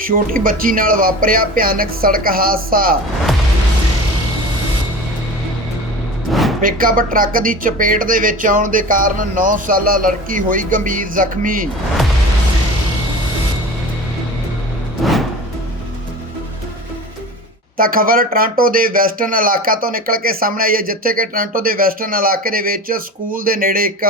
ਛੋਟੀ ਬੱਚੀ ਨਾਲ ਵਾਪਰਿਆ ਭਿਆਨਕ ਸੜਕ ਹਾਦਸਾ। ਪਿਕਅਪ ਟਰੱਕ ਦੀ ਚਪੇਟ ਦੇ ਵਿੱਚ ਆਉਣ ਦੇ ਕਾਰਨ 9 ਸਾਲਾ ਲੜਕੀ ਹੋਈ ਗੰਭੀਰ ਜ਼ਖਮੀ। ਤਾਂ ਖਬਰ ਟ੍ਰਾਂਟੋ ਦੇ ਵੈਸਟਰਨ ਇਲਾਕਾ ਤੋਂ ਨਿਕਲ ਕੇ ਸਾਹਮਣੇ ਆਈ ਹੈ, ਜਿੱਥੇ ਕਿ ਟ੍ਰਾਂਟੋ ਦੇ ਵੈਸਟਰਨ ਇਲਾਕੇ ਦੇ ਵਿੱਚ ਸਕੂਲ ਦੇ ਨੇੜੇ ਇੱਕ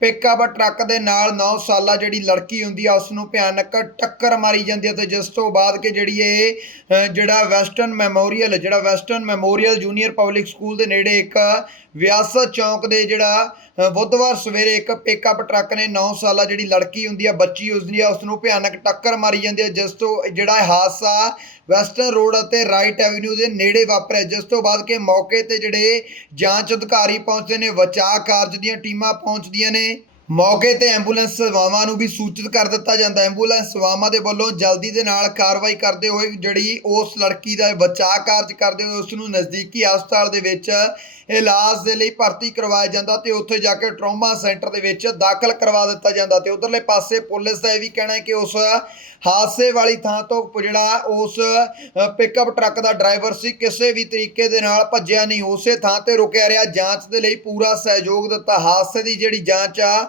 ਪਿਕਅਪ ਟਰੱਕ ਦੇ ਨਾਲ 9 ਸਾਲਾ ਜਿਹੜੀ ਲੜਕੀ ਹੁੰਦੀ ਆ ਉਸ ਨੂੰ ਭਿਆਨਕ ਟੱਕਰ ਮਾਰੀ ਜਾਂਦੀ ਹੈ ਤੇ ਜਿਸ ਤੋਂ ਬਾਅਦ ਕਿ ਜਿਹੜੀ ਇਹ ਜਿਹੜਾ ਵੈਸਟਰਨ ਮੈਮੋਰੀਅਲ, ਜਿਹੜਾ western memorial junior public school ਦੇ ਨੇੜੇ ਇੱਕ ਵਿਆਸਤ ਚੌਂਕ ਦੇ ਜਿਹੜਾ ਬੁੱਧਵਾਰ ਸਵੇਰੇ ਇੱਕ ਪਿਕਅਪ ਟਰੱਕ ਨੇ 9 ਸਾਲਾ ਜਿਹੜੀ ਲੜਕੀ ਹੁੰਦੀ ਆ, ਬੱਚੀ ਉਸਦੀ ਆ ਉਸ ਨੂੰ ਭਿਆਨਕ ਟੱਕਰ ਮਾਰੀ ਜਾਂਦੀ ਹੈ ਜਿਸ ਤੋਂ ਜਿਹੜਾ ਹਾਦਸਾ ਵੈਸਟਰਨ ਰੋਡ ਅਤੇ ਰਾਈਟ ਐਵਨਿਊ ਦੇ ਨੇੜੇ ਵਾਪਰਿਆ, ਜਿਸ ਤੋਂ ਬਾਅਦ ਕਿ ਮੌਕੇ ਤੇ ਜਿਹੜੇ ਜਾਂਚ ਅਧਿਕਾਰੀ ਪਹੁੰਚਦੇ ਨੇ, ਬਚਾਅ ਕਾਰਜ ਦੀਆਂ ਟੀਮਾਂ ਪਹੁੰਚਦੀਆਂ ਨੇ ਮੌਕੇ ਤੇ ਐਂਬੂਲੈਂਸ ਸੇਵਾਵਾਂ ਨੂੰ ਵੀ ਸੂਚਿਤ ਕਰ ਦਿੱਤਾ ਜਾਂਦਾ ਐਂਬੂਲੈਂਸ ਸੇਵਾਵਾਂ ਦੇ ਵੱਲੋਂ ਜਲਦੀ ਦੇ ਨਾਲ ਕਾਰਵਾਈ ਕਰਦੇ ਹੋਏ ਜਿਹੜੀ ਉਸ ਲੜਕੀ ਦਾ ਬਚਾਅ ਕਾਰਜ ਕਰਦੇ ਹੋਏ ਉਸ ਨੂੰ ਨਜ਼ਦੀਕੀ ਹਸਪਤਾਲ ਦੇ ਵਿੱਚ ਇਲਾਜ ਦੇ ਲਈ ਭਰਤੀ ਕਰਵਾਇਆ ਜਾਂਦਾ ਤੇ ਉੱਥੇ ਜਾ ਕੇ ਟਰਾਮਾ ਸੈਂਟਰ ਦੇ ਵਿੱਚ ਦਾਖਲ ਕਰਵਾ ਦਿੱਤਾ ਜਾਂਦਾ ਤੇ ਉਧਰਲੇ ਪਾਸੇ ਪੁਲਿਸ ਦਾ ਇਹ ਵੀ ਕਹਿਣਾ ਹੈ ਕਿ ਉਸ ਹਾਦਸੇ ਵਾਲੀ ਥਾਂ ਤੋਂ ਜਿਹੜਾ ਉਸ ਪਿਕਅਪ ਟਰੱਕ ਦਾ ਡਰਾਈਵਰ ਸੀ, ਕਿਸੇ ਵੀ ਤਰੀਕੇ ਦੇ ਨਾਲ ਭੱਜਿਆ ਨਹੀਂ। ਉਸੇ ਥਾਂ ਤੇ ਰੁਕਿਆ ਰਿਹਾ। ਜਾਂਚ ਦੇ ਲਈ ਪੂਰਾ ਸਹਿਯੋਗ ਦਿੱਤਾ। ਹਾਦਸੇ ਦੀ ਜਿਹੜੀ ਜਾਂਚ ਆ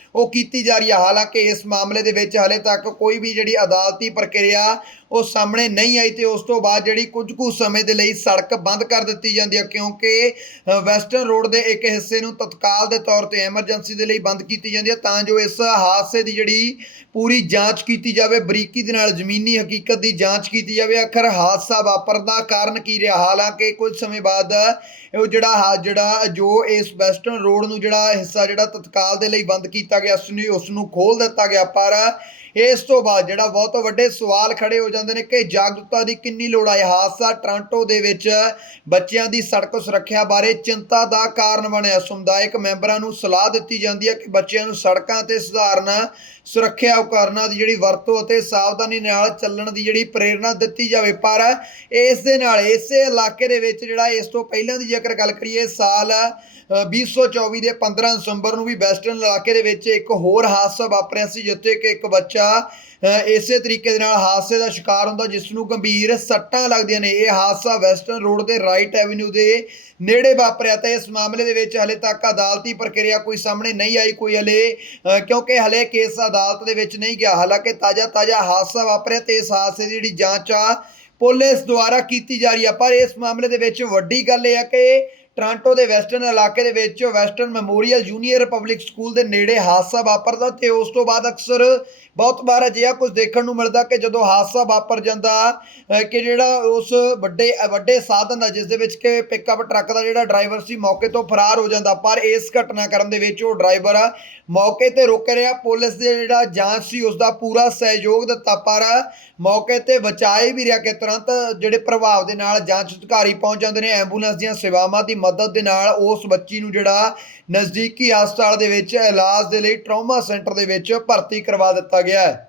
ਉਹ ਕੀਤੀ ਜਾ ਰਹੀ ਹੈ ਹਾਲਾਂਕਿ ਇਸ ਮਾਮਲੇ ਦੇ ਵਿੱਚ ਹਲੇ ਤੱਕ ਕੋਈ ਵੀ ਜਿਹੜੀ ਅਦਾਲਤੀ ਪ੍ਰਕਿਰਿਆ ਉਹ ਸਾਹਮਣੇ ਨਹੀਂ ਆਈ ਤੇ ਉਸ ਤੋਂ ਬਾਅਦ ਜਿਹੜੀ ਕੁਝ ਕੁ ਸਮੇਂ ਦੇ ਲਈ ਸੜਕ ਬੰਦ ਕਰ ਦਿੱਤੀ ਜਾਂਦੀ ਹੈ ਕਿਉਂਕਿ ਵੈਸਟਰਨ ਰੋਡ ਦੇ ਇੱਕ ਹਿੱਸੇ ਨੂੰ ਤਤਕਾਲ ਦੇ ਤੌਰ ਤੇ ਐਮਰਜੈਂਸੀ ਦੇ ਲਈ ਬੰਦ ਕੀਤੀ ਜਾਂਦੀ ਹੈ ਤਾਂ ਜੋ ਇਸ ਹਾਦਸੇ ਦੀ ਜਿਹੜੀ ਪੂਰੀ ਜਾਂਚ ਕੀਤੀ ਜਾਵੇ, ਬਰੀਕੀ ਦੇ ਨਾਲ ਜ਼ਮੀਨੀ ਹਕੀਕਤ ਦੀ ਜਾਂਚ ਕੀਤੀ ਜਾਵੇ, ਆਖਰ ਹਾਦਸਾ ਵਾਪਰਦਾ ਕਾਰਨ ਕੀ ਰਿਹਾ? ਹਾਲਾਂਕਿ ਕੁਝ ਸਮੇਂ ਬਾਅਦ ਉਹ ਜਿਹੜਾ ਹਾ, ਜਿਹੜਾ ਜੋ ਇਸ ਵੈਸਟਰਨ ਰੋਡ ਨੂੰ ਜਿਹੜਾ ਹਿੱਸਾ ਜਿਹੜਾ ਤਤਕਾਲ ਦੇ ਲਈ ਬੰਦ ਕੀਤਾ ਗਿਆ ਉਸ ਨੂੰ ਖੋਲ ਦਿੱਤਾ ਗਿਆ ਪਰ ਇਸ ਤੋਂ ਬਾਅਦ ਜਿਹੜਾ ਬਹੁਤ ਵੱਡੇ ਸਵਾਲ ਖੜੇ ਹੋ ਜਾਂਦੇ ਨੇ ਕਿ ਜਾਗਰੂਕਤਾ ਦੀ ਕਿੰਨੀ ਲੋੜ ਹੈ ਹਾਦਸਾ ਟ੍ਰਾਂਟੋ ਦੇ ਵਿੱਚ ਬੱਚਿਆਂ ਦੀ ਸੜਕ ਸੁਰੱਖਿਆ ਬਾਰੇ ਚਿੰਤਾ ਦਾ ਕਾਰਨ ਬਣਿਆ। ਸਮੁਦਾਇਕ ਮੈਂਬਰਾਂ ਨੂੰ ਸਲਾਹ ਦਿੱਤੀ ਜਾਂਦੀ ਹੈ ਕਿ ਬੱਚਿਆਂ ਨੂੰ ਸੜਕਾਂ ਤੇ ਸੁਧਾਰਨ ਸੁਰੱਖਿਆ ਉਪਕਰਨਾਂ ਦੀ ਜਿਹੜੀ ਵਰਤੋਂ ਅਤੇ ਸਾਵਧਾਨੀ ਨਾਲ ਚੱਲਣ ਦੀ ਜਿਹੜੀ ਪ੍ਰੇਰਣਾ ਦਿੱਤੀ ਜਾਵੇ। ਪਰ ਇਸ ਦੇ ਨਾਲ ਇਸੇ ਇਲਾਕੇ ਦੇ ਵਿੱਚ ਜਿਹੜਾ ਇਸ ਤੋਂ ਪਹਿਲਾਂ ਦੀ ਜੇਕਰ ਗੱਲ ਕਰੀਏ ਸਾਲ ਅ, 2024 ਦੇ 15 ਦਸੰਬਰ ਨੂੰ ਵੀ ਵੈਸਟਰਨ ਇਲਾਕੇ ਦੇ ਵਿੱਚ ਇੱਕ ਹੋਰ ਹਾਦਸਾ ਵਾਪਰਿਆ ਸੀ ਜਿੱਥੇ ਕਿ ਇੱਕ ਬੱਚਾ ਅ, ਇਸੇ ਤਰੀਕੇ ਦੇ ਨਾਲ ਹਾਦਸੇ ਦਾ ਸ਼ਿਕਾਰ ਹੁੰਦਾ ਜਿਸ ਨੂੰ ਗੰਭੀਰ ਸੱਟਾਂ ਲੱਗਦੀਆਂ ਨੇ। ਇਹ ਹਾਦਸਾ ਵੈਸਟਰਨ ਰੋਡ ਦੇ ਰਾਈਟ ਐਵਨਿਊ ਦੇ ਨੇੜੇ ਵਾਪਰਿਆ ਤਾਂ ਇਸ ਮਾਮਲੇ ਦੇ ਵਿੱਚ ਹਲੇ ਤੱਕ ਅਦਾਲਤੀ ਪ੍ਰਕਿਰਿਆ ਕੋਈ ਸਾਹਮਣੇ ਨਹੀਂ ਆਈ ਕੋਈ ਹਲੇ ਕਿਉਂਕਿ ਹਲੇ ਕੇਸ ਅਦਾਲਤ ਦੇ ਵਿੱਚ ਨਹੀਂ ਗਿਆ। ਹਾਲਾਂਕਿ ਤਾਜ਼ਾ ਤਾਜ਼ਾ ਹਾਦਸਾ ਵਾਪਰਿਆ ਤੇ ਇਸ ਹਾਦਸੇ ਦੀ ਜਿਹੜੀ ਜਾਂਚ ਆ ਪੁਲਿਸ ਦੁਆਰਾ ਕੀਤੀ ਜਾ ਰਹੀ ਆ। ਪਰ ਇਸ ਮਾਮਲੇ ਦੇ ਵਿੱਚ ਵੱਡੀ ਗੱਲ ਇਹ ਹੈ ਕਿ ਟ੍ਰਾਂਟੋ ਦੇ ਵੈਸਟਰਨ ਇਲਾਕੇ ਦੇ ਵਿੱਚ Western Memorial Junior Public School ਦੇ ਨੇੜੇ ਹਾਦਸਾ ਵਾਪਰਦਾ ਤੇ ਉਸ ਤੋਂ ਬਾਅਦ ਅਕਸਰ ਬਹੁਤ ਵਾਰ ਅਜਿਹਾ ਕੁਝ ਦੇਖਣ ਨੂੰ ਮਿਲਦਾ ਕਿ ਜਦੋਂ ਹਾਦਸਾ ਵਾਪਰ ਜਾਂਦਾ ਕਿ ਜਿਹੜਾ ਉਸ ਵੱਡੇ ਵੱਡੇ ਸਾਧਨ ਦਾ ਜਿਸ ਦੇ ਵਿੱਚ ਕਿ ਪਿਕਅਪ ਟਰੱਕ ਦਾ ਜਿਹੜਾ ਡਰਾਈਵਰ ਸੀ ਮੌਕੇ ਤੋਂ ਫਰਾਰ ਹੋ ਜਾਂਦਾ, ਪਰ ਇਸ ਘਟਨਾਕ੍ਰਮ ਦੇ ਵਿੱਚ ਉਹ ਡਰਾਈਵਰ ਮੌਕੇ ਤੇ ਰੁਕ ਰਿਹਾ, ਪੁਲਿਸ ਦੇ ਜਿਹੜਾ ਜਾਂਚ ਸੀ ਉਸ ਦਾ ਪੂਰਾ ਸਹਿਯੋਗ ਦਿੱਤਾ, ਪਰ ਮੌਕੇ ਤੇ ਬਚਾਏ ਵੀ ਰਿਹਾ ਕਿ ਤੁਰੰਤ ਜਿਹੜੇ ਪ੍ਰਭਾਵ ਦੇ ਨਾਲ ਜਾਂਚ ਅਧਿਕਾਰੀ ਪਹੁੰਚ ਜਾਂਦੇ ਨੇ, ਐਂਬੂਲੈਂਸ ਦੀਆਂ ਸੇਵਾਵਾਂ ਦੀ ਮਦਦ ਦੇ ਨਾਲ ਉਸ ਬੱਚੀ ਨੂੰ ਜਿਹੜਾ ਨਜ਼ਦੀਕੀ ਹਸਪਤਾਲ ਦੇ ਵਿੱਚ ਇਲਾਜ ਦੇ ਲਈ ਟਰਾਮਾ ਸੈਂਟਰ ਦੇ ਵਿੱਚ ਭਰਤੀ ਕਰਵਾ ਦਿੱਤਾ ਗਿਆ ਹੈ।